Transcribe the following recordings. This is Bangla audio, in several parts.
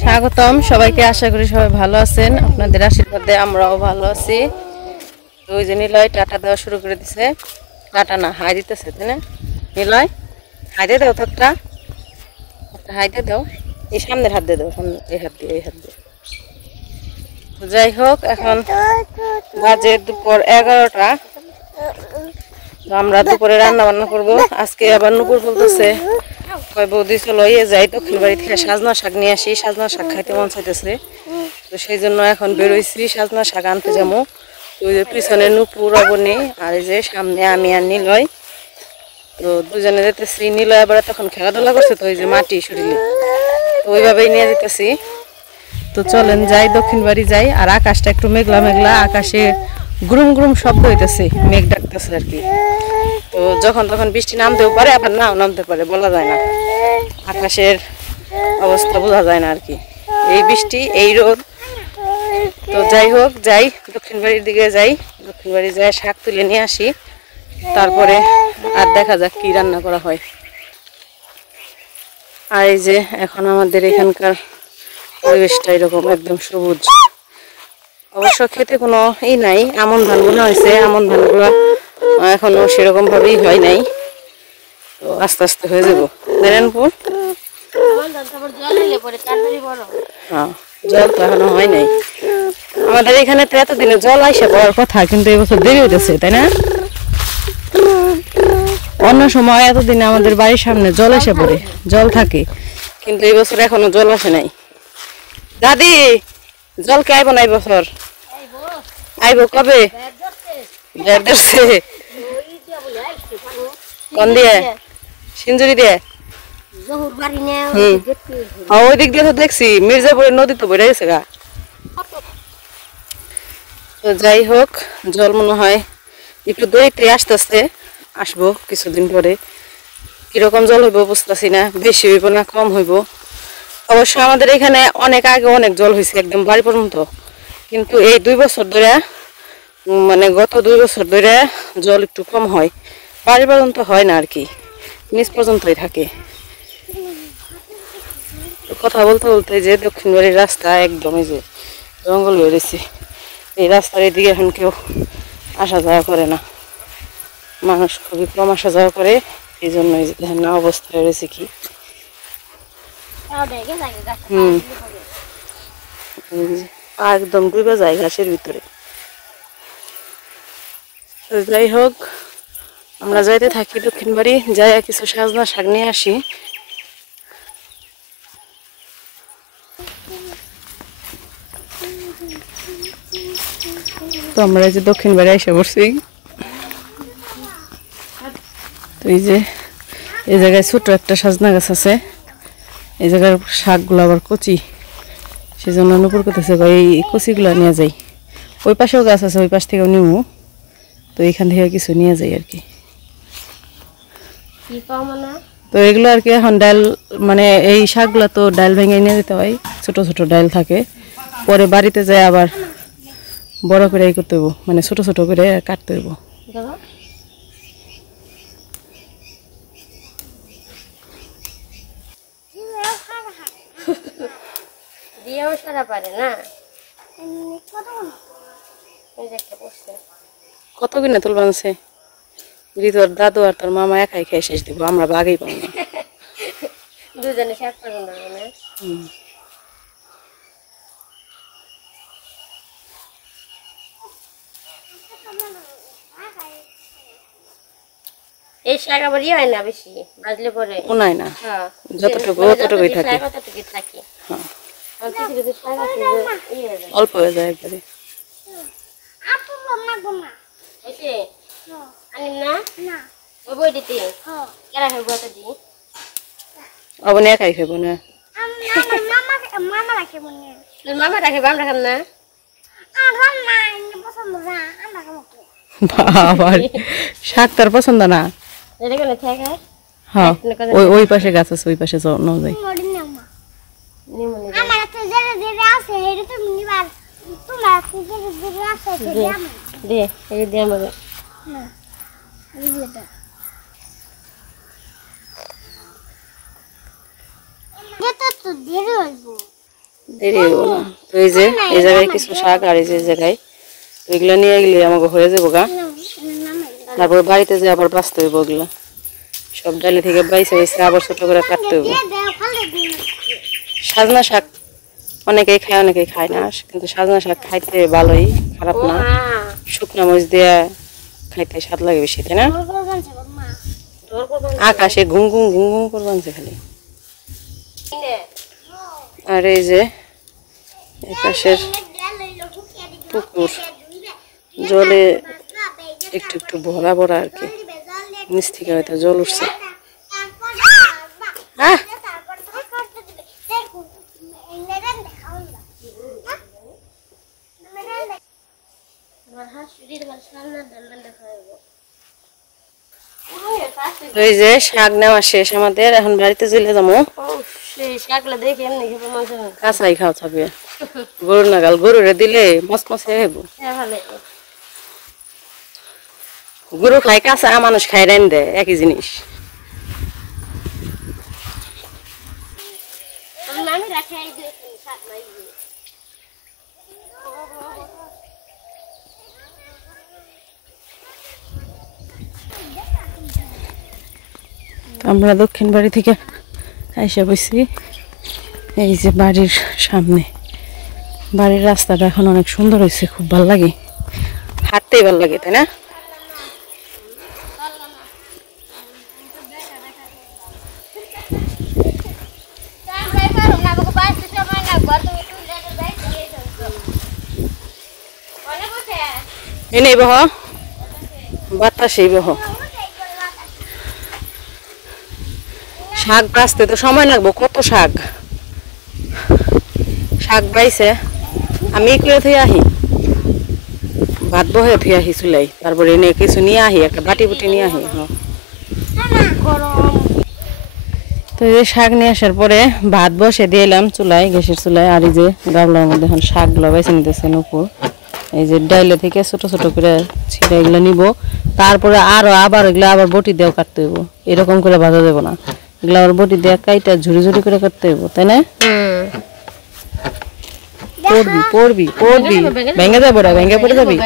স্বাগতম সবাইকে। আশা করি সবাই ভালো আছেন, আপনাদের আশীর্বাদে আমরাও ভালো আছি। তো ওই যে নিলয় টাটা দেওয়া শুরু করে দিছে। টাটা না, হাই দিতেছে, তাই না? নিলয় হাই দিয়ে দাও তো, একটা হাই দিয়ে দাও। এই সামনের হাত দিয়ে দাও, সামনে এই হাত দিয়ে, এই হাত দিয়ে। তো যাই হোক, এখন বাজে দুপুর 11টা। তো আমরা দুপুরে রান্না বান্না করবো আজকে। আবার নুপুর বলতেছে কয় বৌদি চলো ইয়ে যাই দক্ষিণ বাড়ি থেকে সাজনা শাক নিয়ে আসি, সাজনা শাক খাইতে মন চাইতেছে। তো সেই জন্য এখন বেরোইছি সাজনা শাক আনতে যাবো। ওই যে পিছনে নুপুর অবনি, আর এই যে সামনে আমি আর নিলয়। তো দুজনে যেতেছি। নিলয় আবার তখন খেলাধুলা করছে, তো ওই যে মাটি শরীরে, তো ওইভাবেই নিয়ে যেতেছি। তো চলেন যাই, দক্ষিণ বাড়ি যাই। আর আকাশটা একটু মেঘলা মেঘলা, আকাশে গুরুম গুরুম শব্দ হইতেছে, মেঘ ডাকতেছে আর কি। তো যখন তখন বৃষ্টি নামতেও পারে, আবার নাও নামতে পারে, বলা যায় না। আকাশের অবস্থা বোঝা যায় না আর কি, এই বৃষ্টি এই রোদ। তো যাই হোক, যাই দক্ষিণ বাড়ির দিকে যাই। দক্ষিণ বাড়ি যাই শাক তুলে নিয়ে আসি, তারপরে আর দেখা যাক কি রান্না করা হয়। আর এই যে এখন আমাদের এখানকার পরিবেশটা এরকম একদম সবুজ। অবশ্য খেতে কোনো ই নাই, আমন ধান বোনা হয়েছে, আমন ধানগুলো এখনো সেরকম ভাবেই হয় নাই। তো আস্তে আস্তে হয়ে যাবো। নারায়ণপুর হ্যাঁ, জল তো এখনো হয় নাই আমাদের এখানে। তো এতদিনে জল আইসা পড়ার কথা, কিন্তু এবছর দেরি হইতেছে, তাই না? অন্য সময় এতদিনে আমাদের বাড়ির সামনে জল এসে পড়ে, জল থাকে, কিন্তু এই বছর এখনো জল আসে নাই। দাদি জল কে আইব না এই বছর? আইব কবে? কোন দিয়ে? সিঞ্জুরি দিয়ে? ওই দিক দিয়ে তো দেখছি মির্জাপুরের নদী তো বেড়ে গেছে গা। তো যাই হোক, জল মনে হয় একটু দইতে আস্তে আস্তে আসবো কিছুদিন পরে। কিরকম জল হইব বুঝতেছি না, বেশি হইব না কম হইব। অবশ্য আমাদের এখানে অনেক আগে অনেক জল হয়েছে একদম বাড়ি পর্যন্ত, কিন্তু এই 2 বছর ধরে, মানে গত 2 বছর ধরে জল একটু কম হয়, বাড়ি পর্যন্ত হয় না আর কি, নিচ পর্যন্তই থাকে। কথা বলতে বলতে যে দক্ষিণ বাড়ির রাস্তা একদম এই যে জঙ্গল হয়ে রয়েছে, এই রাস্তার এদিকে এখন কেউ আসা যাওয়া করে না, মানুষ খুবই কম আসা যাওয়া করে। এই জন্যই দেখেন না অবস্থা হয়ে রয়েছে কি। একদম ডুবে যায় ঘাসের ভিতরে। তো যাই হোক, আমরা যাইতে থাকি দক্ষিণ বাড়ি, যাই কিছু সাজনা শাক নিয়ে আসি। তো আমরা এই যে দক্ষিণ বাড়ি এসে পড়ছি। তো এই যে এই জায়গায় ছোট একটা সাজনা গাছ আছে, এই জায়গার শাকগুলো আবার কচি, সেজন্য নুপুর করতেছে এই কচিগুলো নিয়ে যাই। ওই পাশেও গাছ আছে, ওই পাশ থেকেও নিবো। তো এখান থেকে কিছু নিয়ে যাই আর কি। তো এগুলো আর কি এখন ডাল, মানে এই শাকগুলো তো ডাল ভেঙে নিয়ে যেতে হয়, ছোট ছোট ডাল থাকে, পরে বাড়িতে যায় আবার বড় করে এই করতে হইব, মানে ছোট ছোট করে কাটতে হইব। কত কিনে তুল বানছে তোর দাদু আর তোর মামা একাই খেয়ে শেষ দিব, আমরা বাগেই পাবো না। দুজনে শেষ পর্যন্ত এই শাক আবার ইয়ে হয় না, বেশি বাজলে পরে উনায় না, যতটুকু ততটুকুই থাকে। হ্যাঁ, অল্প হয়ে যায় একবারে। অবনি একাই খাবো না, মামা রাখে, আমরা খাম না। বাবার শাক তার পছন্দ না। হ্যাঁ, ওই পাশে গাছ আছে, ওই পাশে যাই। দেরি হইব না। তো এই যে এই জায়গায় কিছু শাক আর এই যে জায়গায় এগুলো নিয়ে গেলে আমাকে হয়ে যাবো গা। তারপর বাড়িতে যে আবার বাঁচতে হইব ওগুলো সব ডালি থেকে বাইসে বাইসে আবার ছোট করে কাটতে হইব। সাজনা শাক অনেকেই খায় অনেকেই খায় না, কিন্তু সাজনা শাক খাইতে ভালোই, খারাপ না। শুকনা মরিচ দিয়ে খাইতে স্বাদ লাগে বেশি, তাই না? আকাশে ঘুম ঘুম ঘুম ঘুম করে বানছে খালি। আর এই যে পাশের পুকুর জলে একটু একটু ভরা ভরা আর কি, নিচ থেকে হয়তো জল উঠছে। এই যে শাক নেওয়া শেষ আমাদের, এখন বাড়িতে চলে যাবো। কাঁচাই খাওয়া থাকবে, গরুর নাগাল গরুরে দিলে মচমচে হইব। গরু খাই কাঁচা, মানুষ খাই রান দেয়, একই জিনিস। আমরা দক্ষিণ বাড়ি থেকে আইসা বসছি এই যে বাড়ির সামনে। বাড়ির রাস্তাটা এখন অনেক সুন্দর হয়েছে, খুব ভালো লাগে, হাঁটতেই ভালো লাগে, তাই না? এনেই বহ বাতাসেই বহ। শাক বাঁচতে তো সময় লাগবো, কত শাক শাক বাইছে। আমি এগুলো থুয়ে আহি, ভাত বহে থুয়ে আহি চুলাই, তারপরে এনে কিছু নিয়ে আহি, একটা বাটি বুটি নিয়ে আহি। তো এই শাক নিয়ে আসার পরে ভাত বসে দিয়ে এলাম চুলাই, গ্যাসের চুলাই। আর এই যে গামলার মধ্যে এখন শাকগুলো বেছে নিতেছে নুপুর। এই যে ডাইলে থেকে ছোট ছোট করে ছিঁড়ে এগুলো নিব, তারপরে আবার এগুলো আবার বটি দিয়েও কাটতে হইব, এরকম করে ভাজা দেবো না, এগুলো আবার বটি দিয়ে কাইটা ঝুড়ি ঝুড়ি করে কাটতে হইব, তাই না? পড়বি পড়বি পড়বি, ভেঙে যাবো রে, ভেঙে পড়ে যাবি।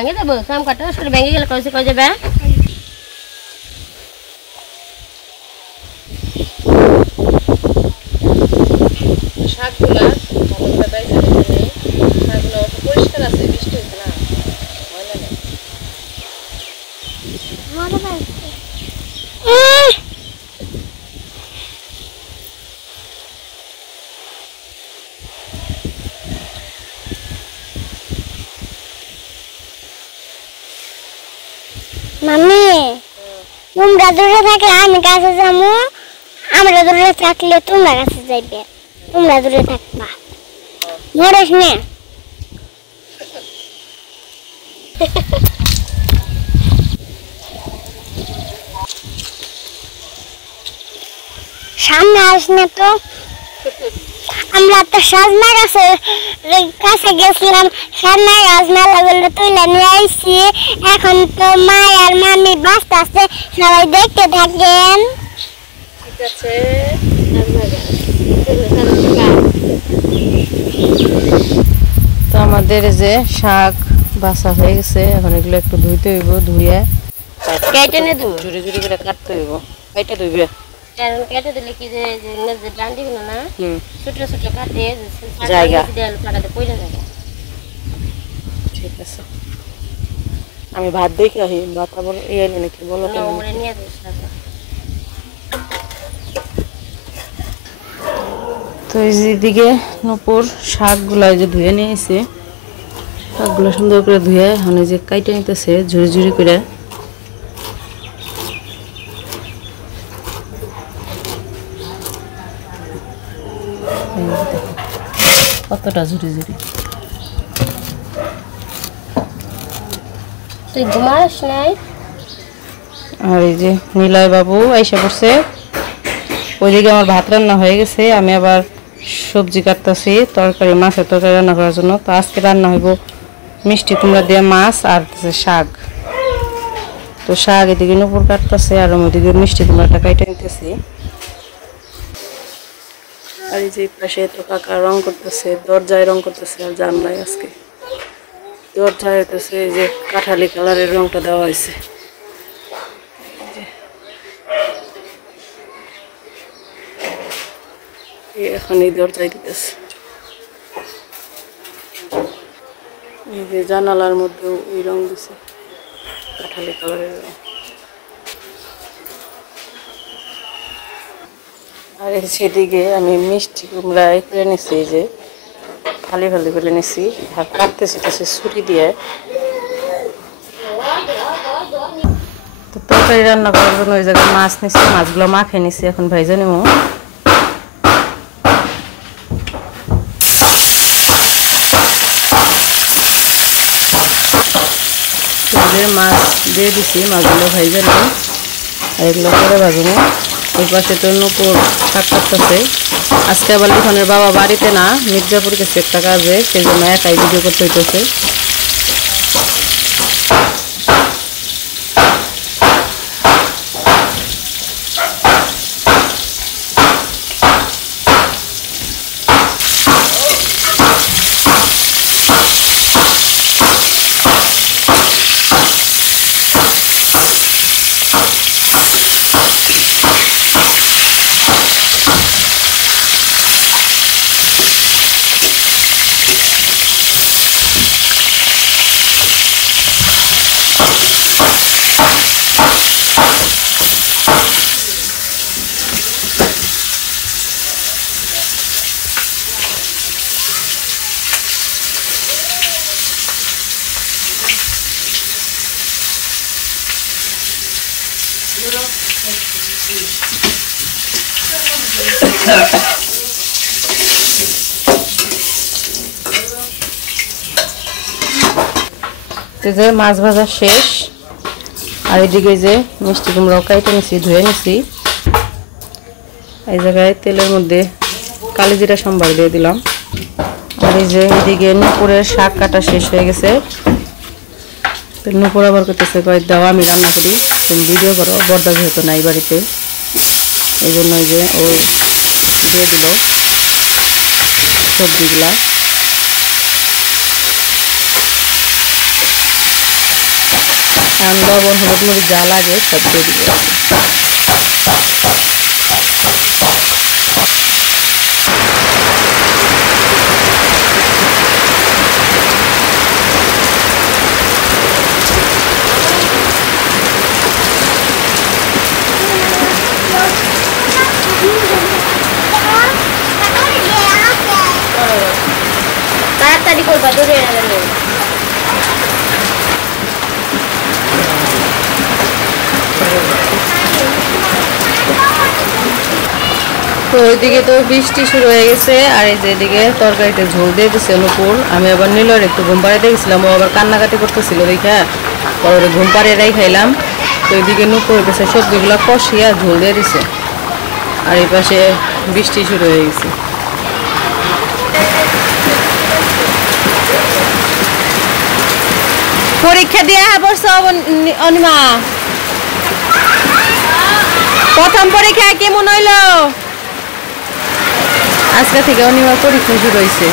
শাকগুলা শাকগুলো পরিষ্কার আছে, বৃষ্টি হচ্ছে না, ময়লা নেই। মাম্মি, তোমরা দূরে থাকলে আমি কাছে যাবো, আমরা দূরে থাকলে তোমরা কাছে যাইবে। তোমরা দূরে থাকবা, মরেস না। সামনে আস না তো, আমরা তো সাজনা কাছে গেছিলাম, সাজনা গাছ মেলাগুলো তুলে নিয়ে আইছি। এখন তো মা আর মামি বাঁচতে আছে, সবাই দেখতে থাকেন। ঠিক আছে, তো আমাদের যে শাক বাছা হয়ে গেছে, এখন এগুলো একটু ধুইতে হইব, ধুয়ে কেটে নে দেবো, ঝুড়ি ঝুড়ি করে কাটতে হইব। কেটে ধুইবে, কেটে দিলে কি যে ডান্ডি গুলো না ছোট ছোট কাটে জায়গা ফাটাতে পড়ে যাবে। ঠিক আছে, আমি ভাত দেখে আহি, ভাত আবার ইয়ে নাকি বলো তো। নিয়ে তো এই যেদিকে নুপুর শাকগুলা যে ধুয়ে নিয়ে এসে, শাকগুলো সুন্দর করে ধুয়ে এখন এই যে কাইটে নিতেছে ঝুড়ি ঝুড়ি করে। কতটা ঝুড়ি ঝুড়ি, তুই ঘুমাস নাই? আর এই যে নিলয় বাবু আইসা পড়ছে, ওইদিকে আমার ভাত রান্না হয়ে গেছে, আমি আবার সবজি কাটতেছি তরকারি, মাছের তরকারি রান্না করার জন্য। তো আজকে রান্না হইব মিষ্টি কুমড়া দিয়ে মাছ আর শাক। তো শাক এদিকে নুপুর কাটতেছে আর ওইদিকে মিষ্টি কুমড়াটা কাইটে নিতেছি। আর এই যে পাশে তো কাকা রং করতেছে, দরজায় রং করতেছে আর জানলায় আজকে দরজায় হইতেছে এই যে কাঠালি কালারের রংটা দেওয়া হয়েছে। এখন এই দরজায় দিতেছে, এই যে জানালার মধ্যেও ওই রং দিছে কাঠালি কালারের রং। আর সেদিকে আমি মিষ্টি কুমড়া করে নিছি, এই যে ফালি ফালি করে নিছি আর কাটতেছি ছুরি দিয়ে। তো তরকারি রান্না করার জন্য ওই জায়গায় মাছ নিছি, মাছগুলো মাখে নিছি, এখন ভাইজা নেবো। মাছ দিয়ে দিছি, মাছগুলো ভাইজা নিই আর এগুলো করে ভাজবো। ওই পাশে তো নূপুর শাক কাটতেছে। আজকে আবার লিখনের বাবা বাড়িতে না, মির্জাপুর গেছে একটা কাজে, সেই জন্য একাই ভিডিও করতে হইতেছে। যে মাছ ভাজা শেষ, আর এদিকে যে মিষ্টি কুমড়াও কাইটে নিছি, ধুয়ে নিছি। এই জায়গায় তেলের মধ্যে কালি জিরা সম্বার দিয়ে দিলাম। আর এই যে এদিকে নূপুরের শাক কাটা শেষ হয়ে গেছে। নূপুর আবার করতেছে, কয় দাও আমি রান্না করি, তুমি ভিডিও করো, বর্দা যেহেতু নাই বাড়িতে, এই জন্য এই যে ও দিয়ে দিল সবজিগুলা। লবণ হলুদ মরিচ যা লাগে সব দিয়ে দিব। তাড়াতাড়ি করবা, দূরে না। তো ওইদিকে তো বৃষ্টি শুরু হয়ে গেছে, আর এই যে এদিকে তরকারিতে ঝোল দিয়ে দিচ্ছে নূপুর। আমি আবার নীলর একটু ঘুম পাড়িয়ে গেছিলাম, ও আবার কান্নাকাটি করতেছিল দেখা, পরে ঘুম পাড়িয়ে খাইলাম। তো ওইদিকে নূপুর গেছে সবজিগুলো কষিয়ে ঝোল দিয়ে দিছে, আর এই পাশে বৃষ্টি শুরু হয়ে গেছে। পরীক্ষা দিয়ে পড়ছো অনিমা? প্রথম পরীক্ষা কেমন হইল? আজকে থেকে অনিমার পরীক্ষা শুরু হয়েছে,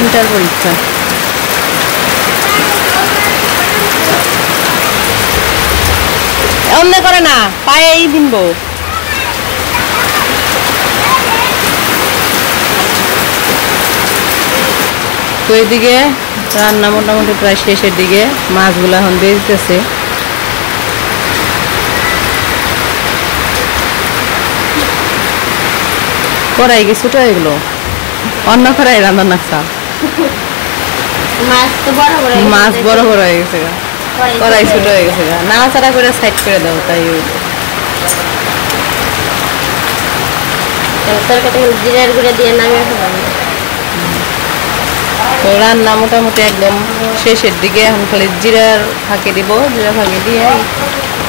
ইন্টার পরীক্ষা। অন্য করে না, পায়েই দিনবো। তো এইদিকে রান্না মোটামুটি প্রায় শেষের দিকে, মাছগুলো এখন দিয়ে দিতেছে। কড়াই কি ছোট হয়ে গেলো, অন্য কড়াই রান্না নাকছা। মাছ বড় বড় হয়ে গেছে, কড়াই ছোট হয়ে গেছে, নাড়াচাড়া করে সাইড করে দাও। তাই জিরার গুঁড়া দিয়ে নামিয়ে ফেলাম। তো রান্না মোটামুটি একদম শেষের দিকে, এখন খালি জিরার ফাঁকি দিব, জিরা ফাঁকি দিয়ে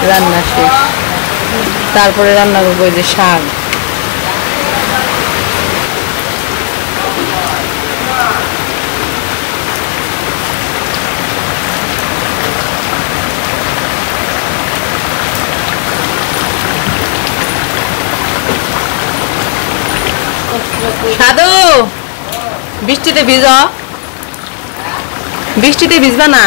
রান্না শেষ। তারপরে রান্না করবো এই যে শাক। বৃষ্টিতে ভিজা, বৃষ্টিতে ভিজবা না।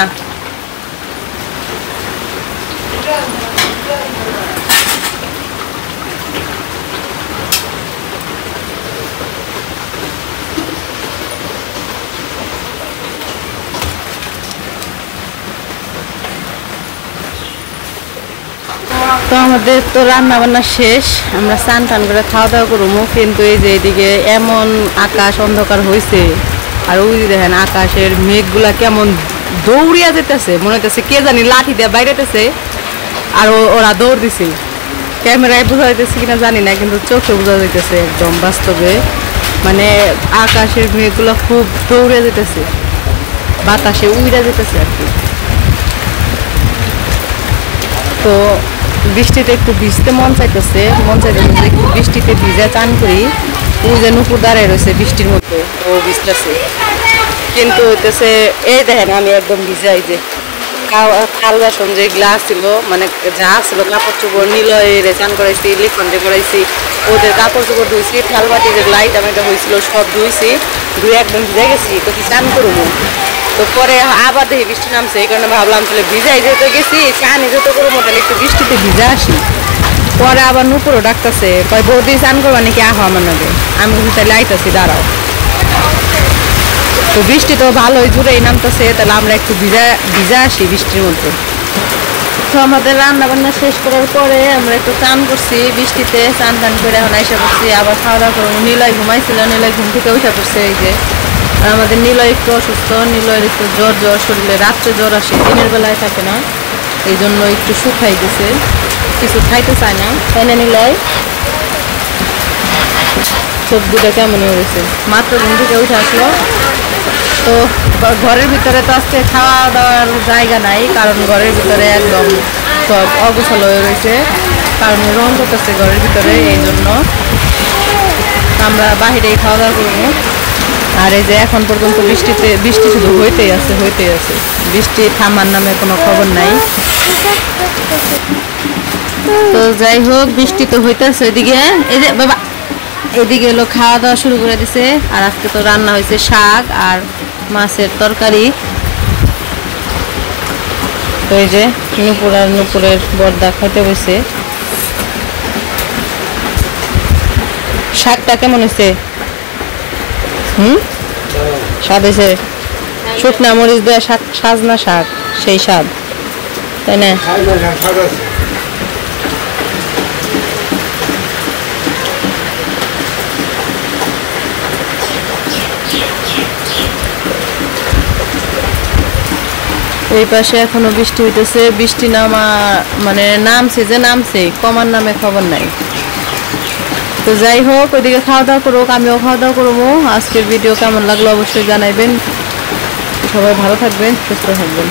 তো আমাদের তো রান্না বান্না শেষ, আমরা স্নান টান করে খাওয়া দাওয়া করবো, কিন্তু এই যে এদিকে এমন আকাশ অন্ধকার হয়েছে, আর ওই যে দেখেন আকাশের মেঘগুলা কেমন দৌড়িয়া যেতেছে, মনে হইতেছে কে জানি লাঠি দিয়ে বাইরেতেছে আর ওরা দৌড় দিছে। ক্যামেরায় বোঝা যাইতেছে কিনা জানি না, কিন্তু চোখে বোঝা যাইতেছে একদম বাস্তবে, মানে আকাশের মেঘগুলো খুব দৌড়ে যেতেছে, বাতাসে উড়ে যেতেছে আর কি। তো বৃষ্টিতে একটু ভিজতে মন চাইতেছে একটু বৃষ্টিতে ভিজা চান করি। ওই যে নুপুর দাঁড়ায় রয়েছে বৃষ্টির মধ্যে, ও ভিজতেছে, কিন্তু হইতেছে এই দেখেন আমি একদম ভিজা। এই যে থাল বাসন যে গ্লাস ছিল, মানে যা ছিল কাপড় চোপড় নিলয়ে চান করাইছি, লিখনতে করাইছি, ওদের কাপড় চোপড় ধুইছি, থাল বাটি যে লাইট এটা হয়েছিল সব ধুইছি, ধুয়ে একদম ভিজে গেছি। তো কি চান করবো, তো পরে আবার দেখি বৃষ্টি নামছে, এই কারণে ভাবলাম তাহলে ভিজাই যেতে গেছি, চানি যেতে করবো তাহলে একটু বৃষ্টিতে ভিজা আসি। পরে আবার নুপুরও ডাকতেছে, কয় বৌদি চান করবা নাকি আহ আমার নাকি, আমি বলছি তাহলে আইতাছি দাঁড়াও। তো বৃষ্টি তো ভালোই জুড়েই নামতেছে, তাহলে আমরা একটু ভিজা আসি বৃষ্টির মধ্যে। তো আমাদের রান্না বান্না শেষ করার পরে আমরা একটু চান করছি বৃষ্টিতে, চান টান করে এখন এসে করছি, আবার খাওয়া দাওয়া করবো। নিলয় ঘুমাইছিল, নিলয় ঘুম থেকে উঠে পড়ছে এই যে। আর আমাদের নিলয় একটু অসুস্থ, নিলয়ের একটু জ্বর শরীরে, রাত্রে জ্বর আসে, দিনের বেলায় থাকে না, এই জন্য একটু শুকাই গেছে, কিছু খাইতে চায় না, তাই না নিলয়? সবজিটা কেমন হয়ে গেছে, মাত্র ঘুম থেকে উঠে আসলো। তো ঘরের ভিতরে তো আজকে খাওয়া দাওয়ার জায়গা নাই, কারণ ঘরের ভিতরে একদম সব অগোছালো হয়ে রয়েছে, কারণ রং করতেছে ঘরের ভিতরে, এই জন্য আমরা বাহিরেই খাওয়া দাওয়া করবো। আর এই যে এখন পর্যন্ত বৃষ্টি শুধু হইতেই আছে, বৃষ্টি থামার নামে কোনো খবর নাই। তো যাই হোক, বৃষ্টি তো হইতেছে ওইদিকে, এই যে বাবা এদিকে এলো খাওয়া দাওয়া শুরু করে দিছে। আর আজকে তো রান্না হয়েছে শাক আর মাছের তরকারি। তো এই যে নুপুর আর নুপুরের বর্দা খাইতে বসে। শাকটা কেমন হয়েছে? স্বাদ হয়েছে, শুকনা মরিচ দেওয়া শাক, সাজনা শাক, সেই স্বাদ, তাই না? এই পাশে এখনো বৃষ্টি হইতেছে, বৃষ্টি নামা মানে নামছে, কমার নামে খবর নাই। তো যাই হোক, ওইদিকে খাওয়া দাওয়া করুক, আমিও খাওয়া দাওয়া করবো। আজকের ভিডিও কেমন লাগলো অবশ্যই জানাইবেন। সবাই ভালো থাকবেন, সুস্থ থাকবেন।